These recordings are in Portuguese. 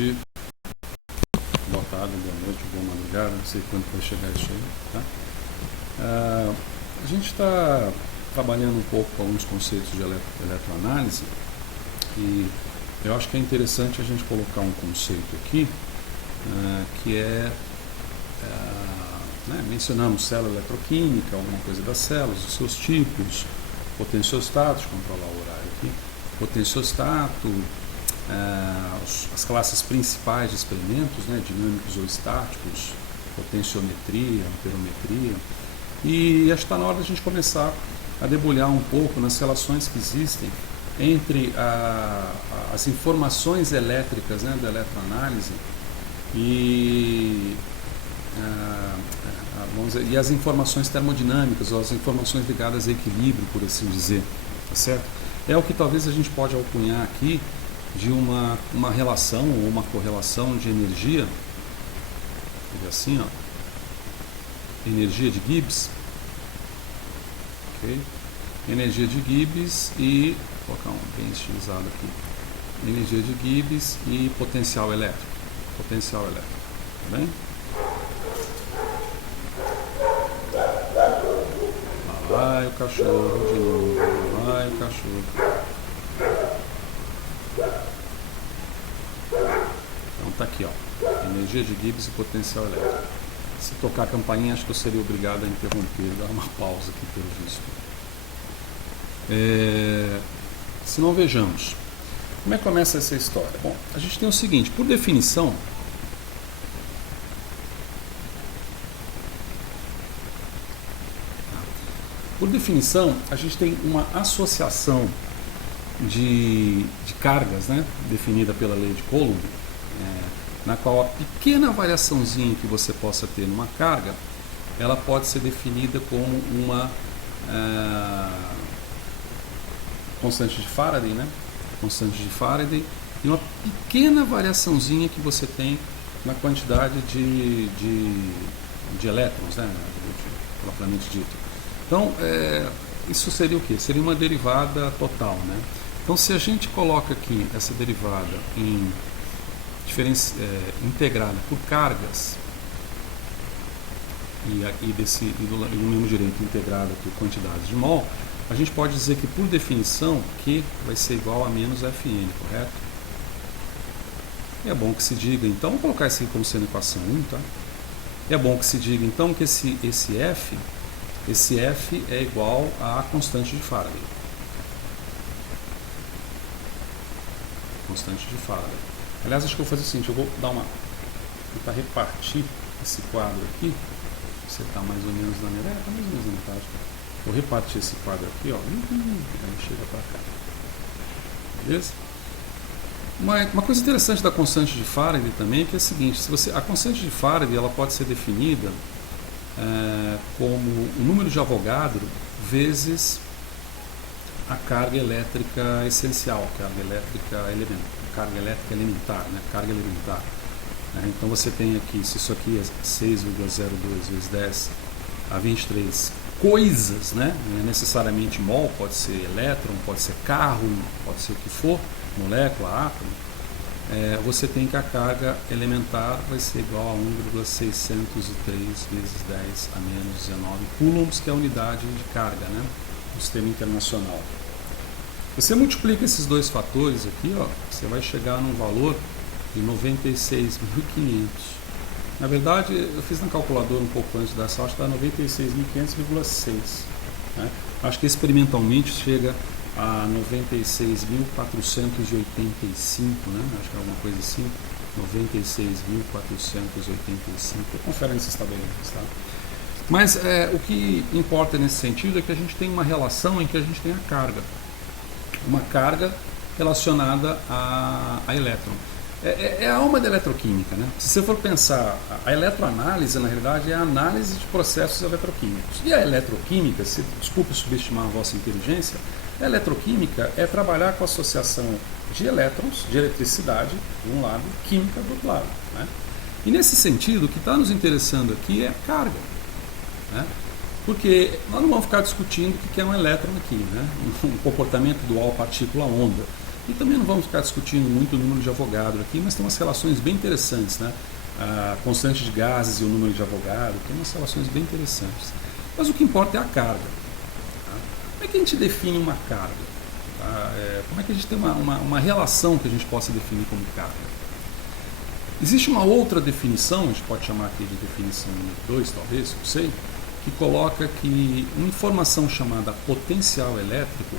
tarde, boa tarde, boa noite, boa madrugada, não sei quando vai chegar isso aí, tá? A gente está trabalhando um pouco com alguns conceitos de eletroanálise e eu acho que é interessante a gente colocar um conceito aqui que mencionamos célula eletroquímica, alguma coisa das células, os seus tipos, potenciostatos, controlar o horário aqui, potenciostato, as classes principais de experimentos, né, dinâmicos ou estáticos, potenciometria, amperometria, e acho que está na hora de a gente começar a debulhar um pouco nas relações que existem entre as informações elétricas, né, da eletroanálise e as informações termodinâmicas, ou as informações ligadas a equilíbrio, por assim dizer, tá certo? É o que talvez a gente pode alcunhar aqui de uma relação ou uma correlação de energia, assim, ó, energia de Gibbs, ok? Energia de Gibbs e, vou colocar um bem estilizado aqui, energia de Gibbs e potencial elétrico, tá bem? Lá vai o cachorro de novo, lá vai o cachorro. Então tá aqui, ó, energia de Gibbs e potencial elétrico. Se tocar a campainha, acho que eu seria obrigado a interromper, dar uma pausa aqui pelo visto. Se não, vejamos. Como é que começa essa história? Bom, a gente tem o seguinte, por definição, a gente tem uma associação de cargas, né, definida pela lei de Coulomb, na qual a pequena variaçãozinha que você possa ter numa carga, ela pode ser definida como uma constante de Faraday, né? Constante de Faraday, e uma pequena variaçãozinha que você tem na quantidade de elétrons, né? Propriamente dito. Então, isso seria o quê? Seria uma derivada total, né? Então, se a gente coloca aqui essa derivada integrada por cargas e do mesmo direito integrada por quantidades de mol, a gente pode dizer que, por definição, Q vai ser igual a menos Fn, correto? E é bom que se diga, então, vou colocar isso aqui como sendo equação 1, tá? É bom que se diga, então, que esse F é igual à constante de Faraday. Constante de Faraday. Aliás, acho que eu vou fazer o seguinte, eu vou tentar repartir esse quadro aqui. Você está mais ou menos na metade, está mais ou menos na metade. Vou repartir esse quadro aqui, ó. Aí chega para cá. Beleza? Uma coisa interessante da constante de Faraday também é que é a seguinte, a constante de Faraday ela pode ser definida como o número de Avogadro vezes a carga elétrica essencial, carga elétrica elementar, né? Carga elementar. Então você tem aqui, se isso aqui é 6,02 vezes 10 a 23 coisas, né? Não é necessariamente mol, pode ser elétron, pode ser carro, pode ser o que for, molécula, átomo. Você tem que a carga elementar vai ser igual a 1,603 vezes 10 a menos 19 coulombs, que é a unidade de carga, né? Do sistema internacional. Você multiplica esses dois fatores aqui, ó, você vai chegar num valor de 96.500. Na verdade, eu fiz na calculadora um pouco antes dessa, acho que dá 96.500,6. Né? Acho que experimentalmente chega a 96.485, né? Acho que é alguma coisa assim, 96.485. Confere nesses tabelinhas, tá? Mas o que importa nesse sentido é que a gente tem uma relação em que a gente tem a carga. Uma carga relacionada a elétron. É a alma da eletroquímica, né? Se você for pensar, a eletroanálise, na realidade, é a análise de processos eletroquímicos. E a eletroquímica, desculpe subestimar a vossa inteligência, a eletroquímica é trabalhar com a associação de elétrons, de eletricidade, de um lado, química do outro lado. Né? E nesse sentido, o que está nos interessando aqui é a carga. Né? Porque nós não vamos ficar discutindo o que é um elétron aqui, né? Um comportamento dual partícula-onda. E também não vamos ficar discutindo muito o número de Avogadro aqui, mas tem umas relações bem interessantes, né? A constante de gases e o número de Avogadro, tem umas relações bem interessantes. Mas o que importa é a carga. Tá? Como é que a gente define uma carga? Tá? Como é que a gente tem uma relação que a gente possa definir como carga? Existe uma outra definição, a gente pode chamar aqui de definição 2, talvez, não sei, que coloca que uma informação chamada potencial elétrico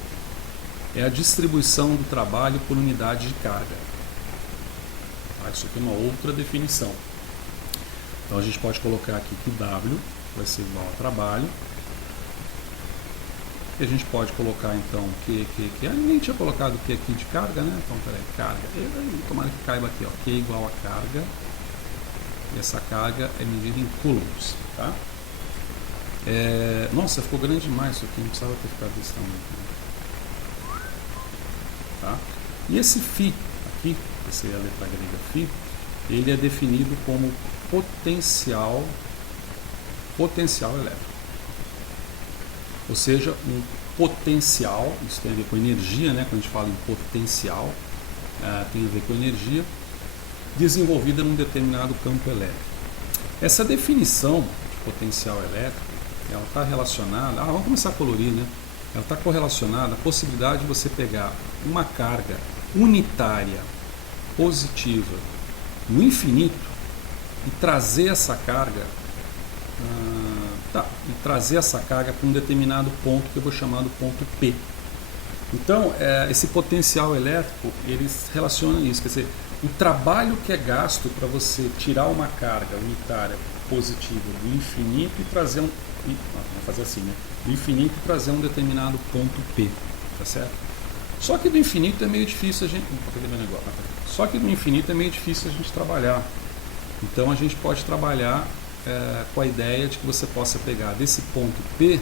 é a distribuição do trabalho por unidade de carga. Isso aqui é uma outra definição. Então a gente pode colocar aqui que W vai ser igual a trabalho. E a gente pode colocar então que a gente tinha colocado Q aqui de carga, né? Então peraí, carga. Tomara que caiba aqui, ó, Q igual a carga. E essa carga é medida em coulombs, tá? Nossa, ficou grande demais isso aqui, não precisava ter ficado desse tamanho. Tá? E esse φ aqui, essa é a letra grega φ, ele é definido como potencial elétrico. Ou seja, um potencial, isso tem a ver com energia, né? Quando a gente fala em potencial, tem a ver com energia desenvolvida num determinado campo elétrico. Essa definição de potencial elétrico, ela está relacionada, vamos começar a colorir, né? Ela está correlacionada à possibilidade de você pegar uma carga unitária positiva no infinito e trazer essa carga para um determinado ponto que eu vou chamar do ponto P. Então, esse potencial elétrico, ele relaciona isso, quer dizer, o trabalho que é gasto para você tirar uma carga unitária positiva do infinito e trazer vamos fazer assim, né? Do infinito e trazer um determinado ponto P, tá certo? Só que do infinito é meio difícil a gente trabalhar. Então a gente pode trabalhar com a ideia de que você possa pegar desse ponto P,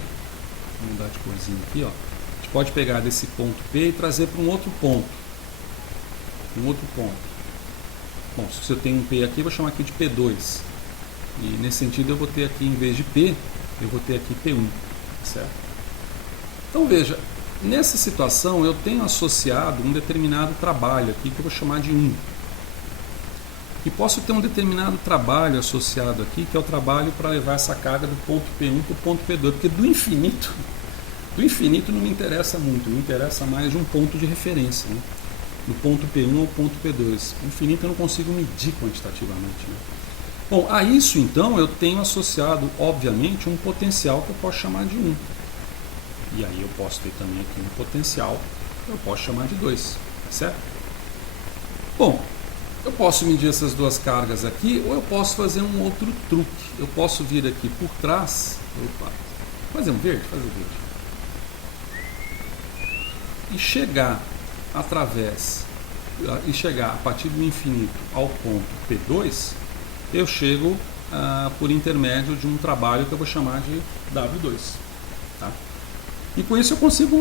vou mudar de corzinha aqui, ó. A gente pode pegar desse ponto P e trazer para um outro ponto. Bom, se eu tenho um P aqui, eu vou chamar aqui de P2. E nesse sentido eu vou ter aqui, em vez de P, eu vou ter aqui P1, certo? Então veja, nessa situação eu tenho associado um determinado trabalho aqui que eu vou chamar de 1. E posso ter um determinado trabalho associado aqui, que é o trabalho para levar essa carga do ponto P1 para o ponto P2, porque do infinito não me interessa muito, me interessa mais de um ponto de referência, né? Do ponto P1 ao ponto P2. O infinito eu não consigo medir quantitativamente, né? Bom, a isso então eu tenho associado, obviamente, um potencial que eu posso chamar de 1. E aí eu posso ter também aqui um potencial que eu posso chamar de 2, tá certo? Bom, eu posso medir essas duas cargas aqui, ou eu posso fazer um outro truque. Eu posso vir aqui por trás, fazer um verde, e chegar a partir do infinito ao ponto P2, eu chego por intermédio de um trabalho que eu vou chamar de W2. Tá? E com isso eu consigo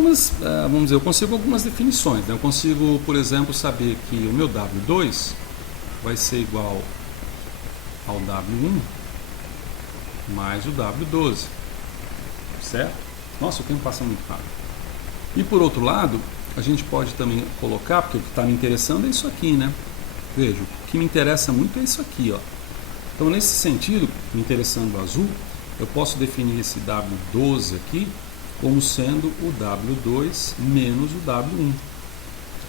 algumas definições. Né? Eu consigo, por exemplo, saber que o meu W2 vai ser igual ao W1 mais o W12. Certo? Nossa, o tempo passa muito rápido. E por outro lado, a gente pode também colocar, porque o que está me interessando é isso aqui, né? Veja, o que me interessa muito é isso aqui, ó. Então, nesse sentido, me interessando o azul, eu posso definir esse W12 aqui como sendo o W2 menos o W1,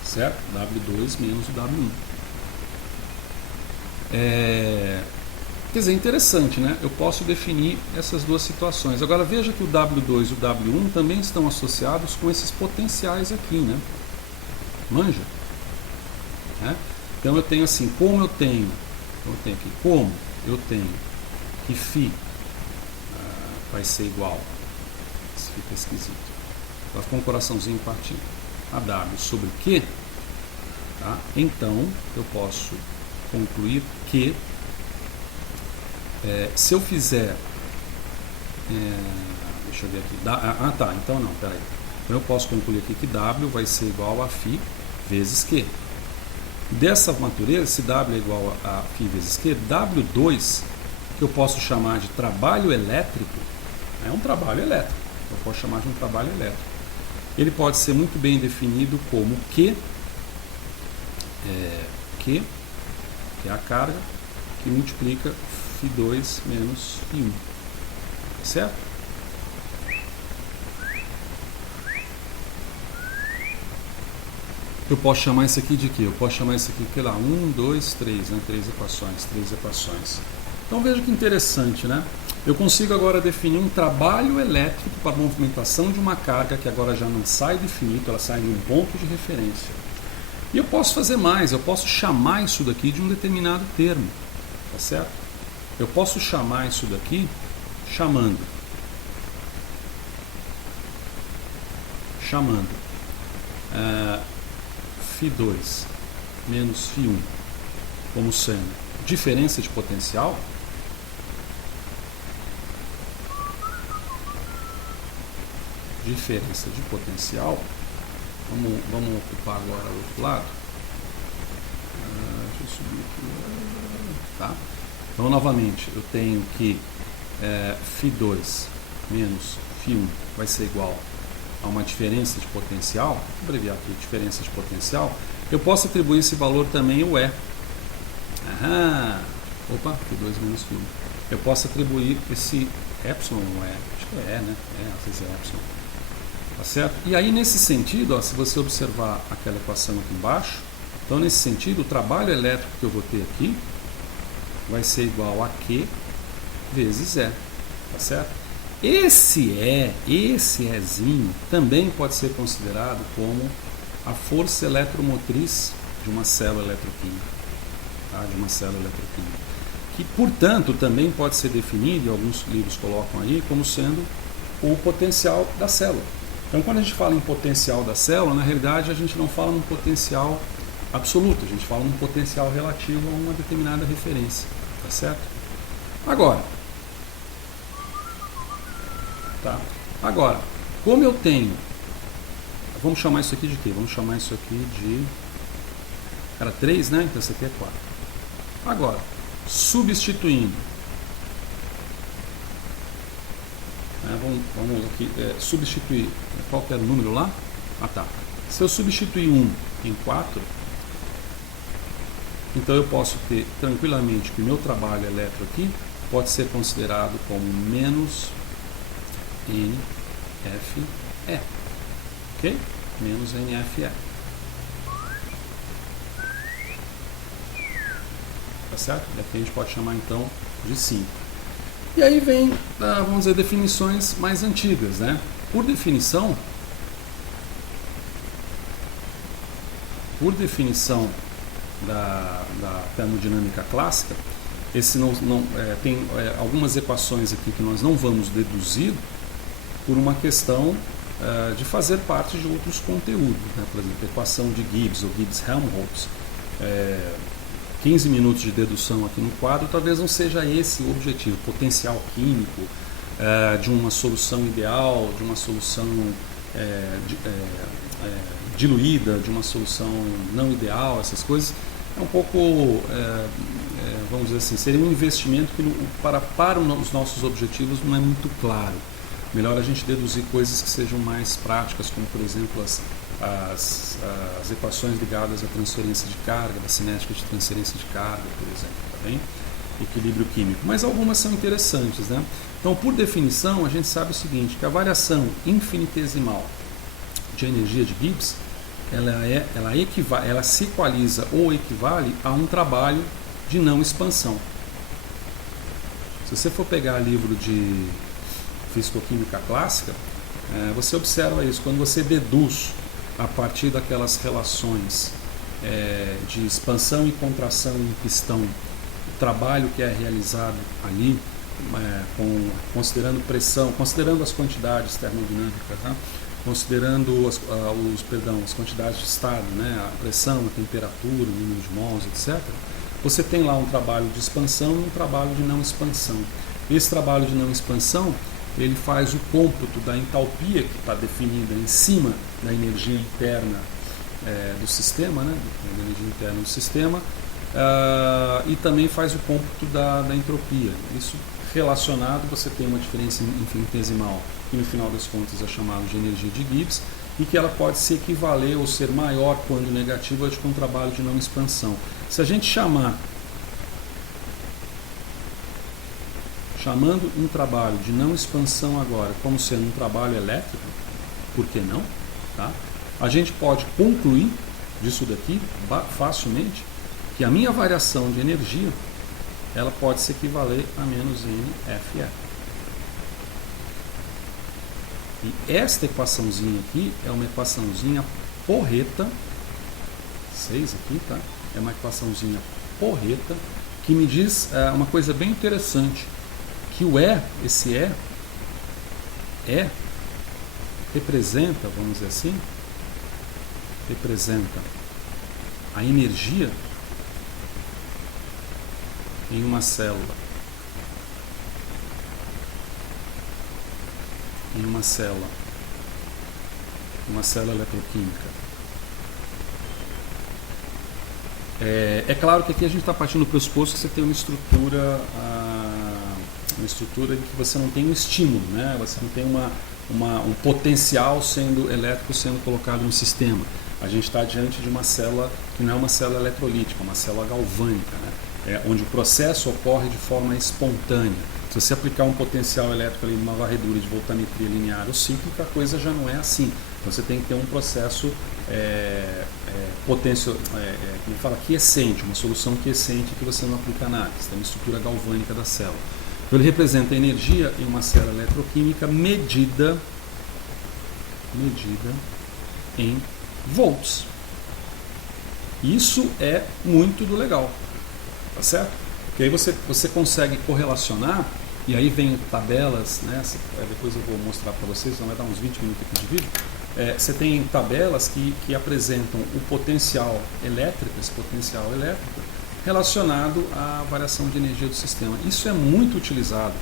certo? W2 menos o W1. Quer dizer, interessante, né? Eu posso definir essas duas situações. Agora, veja que o W2 e o W1 também estão associados com esses potenciais aqui, né? Manja? Então, eu tenho assim, como eu tenho que φ vai ser igual, isso fica esquisito, vai ficar um coraçãozinho partindo, a W sobre Q, tá? Então eu posso concluir que se eu fizer, deixa eu ver aqui, então não, peraí, então eu posso concluir aqui que W vai ser igual a φ vezes Q. Dessa natureza, se W é igual a φ vezes Q, W2, que eu posso chamar de trabalho elétrico, é um trabalho elétrico. Eu posso chamar de um trabalho elétrico. Ele pode ser muito bem definido como Q Q, que é a carga, que multiplica φ2 menos φ1. Tá certo? Eu posso chamar isso aqui de quê? Eu posso chamar isso aqui, sei lá, 1, 2, 3, né? Três equações. Então veja que interessante, né? Eu consigo agora definir um trabalho elétrico para a movimentação de uma carga que agora já não sai de infinito, ela sai de um ponto de referência. E eu posso fazer mais, eu posso chamar isso daqui de um determinado termo, tá certo? Eu posso chamar isso daqui chamando φ2 menos φ1 como sendo diferença de potencial. Vamos ocupar agora o outro lado. Deixa eu subir aqui. Tá? Então, novamente, eu tenho que φ2 menos φ1 vai ser igual a uma diferença de potencial. Vou abreviar aqui, diferença de potencial. Eu posso atribuir esse valor também ao E. Opa, φ2 menos φ1. Eu posso atribuir esse epsilon ao E. Acho que é E, né? Às vezes é epsilon. Tá certo? E aí, nesse sentido, ó, se você observar aquela equação aqui embaixo, então, nesse sentido, o trabalho elétrico que eu vou ter aqui vai ser igual a Q vezes E. Tá certo? Esse Ezinho também pode ser considerado como a força eletromotriz de uma célula eletroquímica. Tá? Que, portanto, também pode ser definido, e alguns livros colocam aí, como sendo o potencial da célula. Então, quando a gente fala em potencial da célula, na realidade a gente não fala num potencial absoluto, a gente fala num potencial relativo a uma determinada referência, tá certo? Agora, como eu tenho, vamos chamar isso aqui de quê? Vamos chamar isso aqui de, era 3, né? Então esse aqui é 4. Agora, substituindo, vamos aqui substituir, qual que era o número lá? Se eu substituir 1 em 4, então eu posso ter tranquilamente que o meu trabalho elétrico aqui pode ser considerado como menos NFE, ok? Menos NFE. Tá certo? Daqui a gente pode chamar então de 5. E aí vem, vamos dizer, definições mais antigas, né? Por definição da termodinâmica clássica, tem algumas equações aqui que nós não vamos deduzir por uma questão de fazer parte de outros conteúdos, né? Por exemplo, a equação de Gibbs ou Gibbs-Helmholtz, 15 minutos de dedução aqui no quadro, talvez não seja esse o objetivo, potencial químico de uma solução ideal, de uma solução diluída, de uma solução não ideal, essas coisas, é um pouco, vamos dizer assim, seria um investimento que para os nossos objetivos não é muito claro. Melhor a gente deduzir coisas que sejam mais práticas, como por exemplo as equações ligadas à transferência de carga, da cinética de transferência de carga, por exemplo, tá bem? Equilíbrio químico. Mas algumas são interessantes, né? Então, por definição, a gente sabe o seguinte, que a variação infinitesimal de energia de Gibbs, ela se equaliza ou equivale a um trabalho de não expansão. Se você for pegar livro de físico-química clássica, você observa isso, quando você deduz a partir daquelas relações de expansão e contração em pistão, o trabalho que é realizado ali, considerando pressão, considerando as quantidades termodinâmicas, tá? Considerando as quantidades de estado, né? A pressão, a temperatura, o número de mols, etc. Você tem lá um trabalho de expansão e um trabalho de não expansão. Esse trabalho de não expansão, ele faz o cômputo da entalpia que está definida em cima da energia interna do sistema, né? Da energia interna do sistema, e também faz o cômputo da entropia. Isso relacionado, você tem uma diferença infinitesimal, que no final das contas é chamado de energia de Gibbs, e que ela pode se equivaler ou ser maior quando negativa de um trabalho de não expansão. Se a gente chamando um trabalho de não expansão agora como sendo um trabalho elétrico, por que não? Tá? A gente pode concluir disso daqui facilmente que a minha variação de energia ela pode se equivaler a menos NFE. E esta equaçãozinha aqui é uma equaçãozinha porreta, 6 aqui, tá? É uma equaçãozinha porreta que me diz uma coisa bem interessante, que o esse representa, vamos dizer assim, representa a energia em uma célula. Uma célula eletroquímica. É claro que aqui a gente está partindo do pressuposto que você tem uma estrutura em que você não tem um estímulo, né? Você não tem um potencial elétrico sendo colocado no sistema. A gente está diante de uma célula que não é uma célula eletrolítica, é uma célula galvânica, né? Onde o processo ocorre de forma espontânea. Se você aplicar um potencial elétrico ali numa varredura de voltametria linear ou cíclica, a coisa já não é assim. Você tem que ter um processo como fala, quiescente, uma solução quiescente que você não aplica análise, tem uma estrutura galvânica da célula. Então, ele representa a energia em uma célula eletroquímica medida em volts. Isso é muito do legal, tá certo? Porque aí você consegue correlacionar, e aí vem tabelas, né? Depois eu vou mostrar para vocês, não vai dar uns 20 minutos aqui de vídeo. Você tem tabelas que apresentam o potencial elétrico, esse potencial elétrico, relacionado à variação de energia do sistema. Isso é muito utilizado.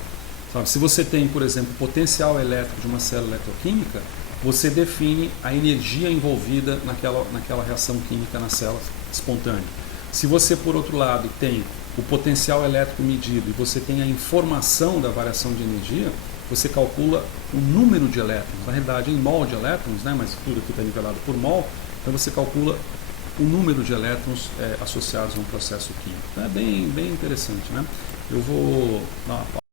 Sabe? Se você tem, por exemplo, potencial elétrico de uma célula eletroquímica, você define a energia envolvida naquela reação química na célula espontânea. Se você, por outro lado, tem o potencial elétrico medido e você tem a informação da variação de energia, você calcula o número de elétrons, na realidade em mol de elétrons, né, mas tudo aqui está nivelado por mol, então você calcula o número de elétrons associados a um processo químico. É bem interessante, né? Eu vou dar uma pausa.